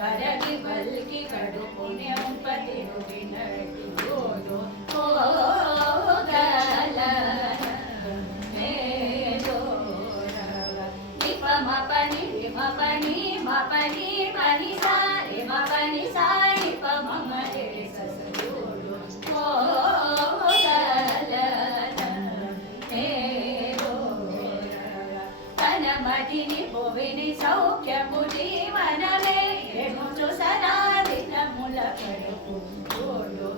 కరగి పల్కి కడు పుణ్యంపతి రుడినడు మపని మపని మపని పని సారి మపని సారి పమ రే ససయోడు తన మదిని భువిని సౌఖ్యము జీవనమే ఎనుచు సదా దినముల కడుపు ఓడు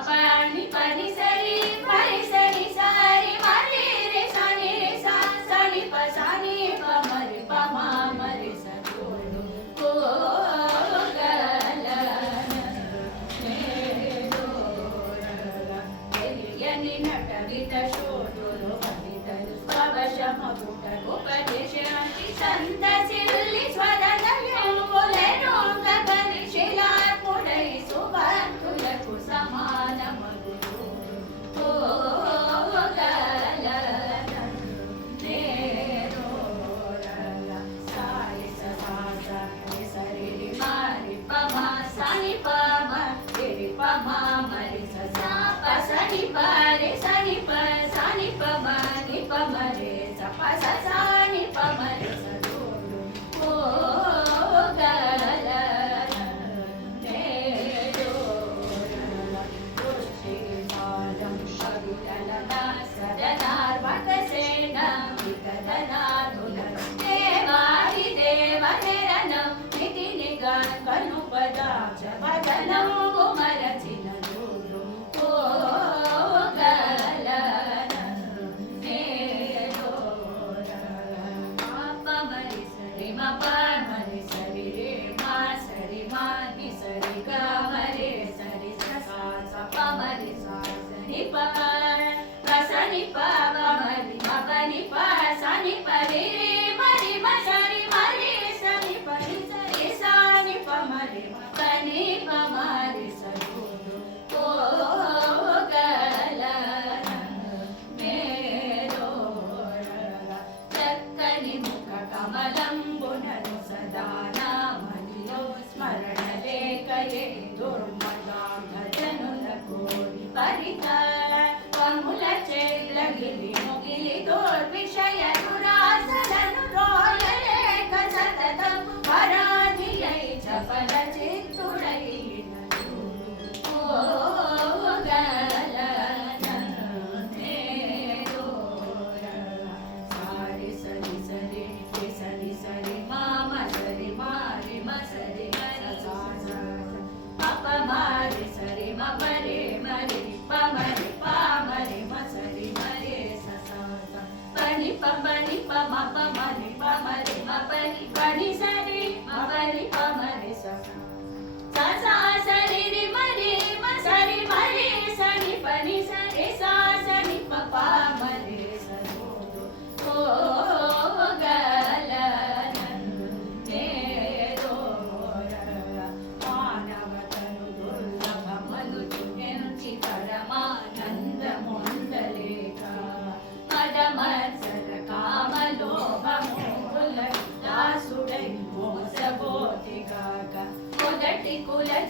పని పని సరి పరి సరి సారి మరి రే సని రే సా సని ప సని ప మరి ప మా మరి సోడు ఓ గల తెలియని నటవిత శోధులు కవితలు స్వవశమ పుట ఉపదేశాంతి సంత సిల్లి స్వరగయంబులను గగని శిలార్పుడై సుభక్తులకు సమానమగు ఓ గల సాయి ససాస సరి మారి పమ సని పమ రి పమ మరి ససా పసని పరి సని ప సని పమ ని పమ రే సప ససాని పమ రే సదోడు ఓ గల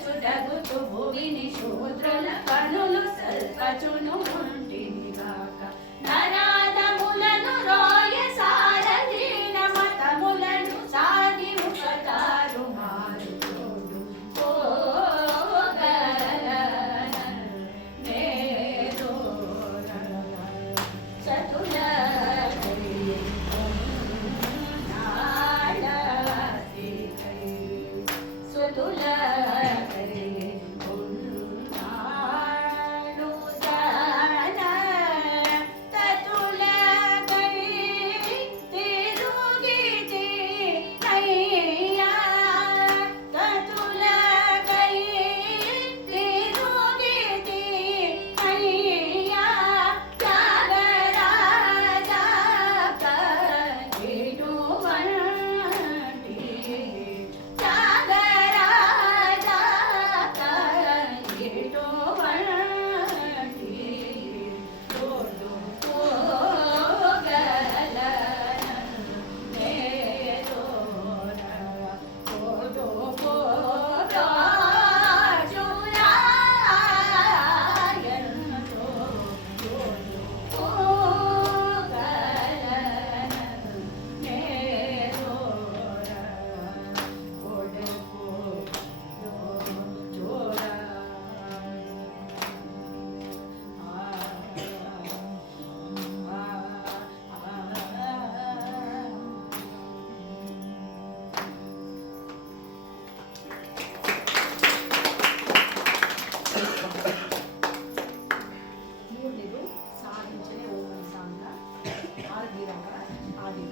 చుటగుతు భువిని శూద్రుల కనులు సల్పచును ఉంటిని గాక నరాధములను రోయ సారధీన మతములను సాగి ముఖతారు మారు తోడు చతుల సుతుల సాధించలే ఓ సాంగ్ ఆది రంగ ఆది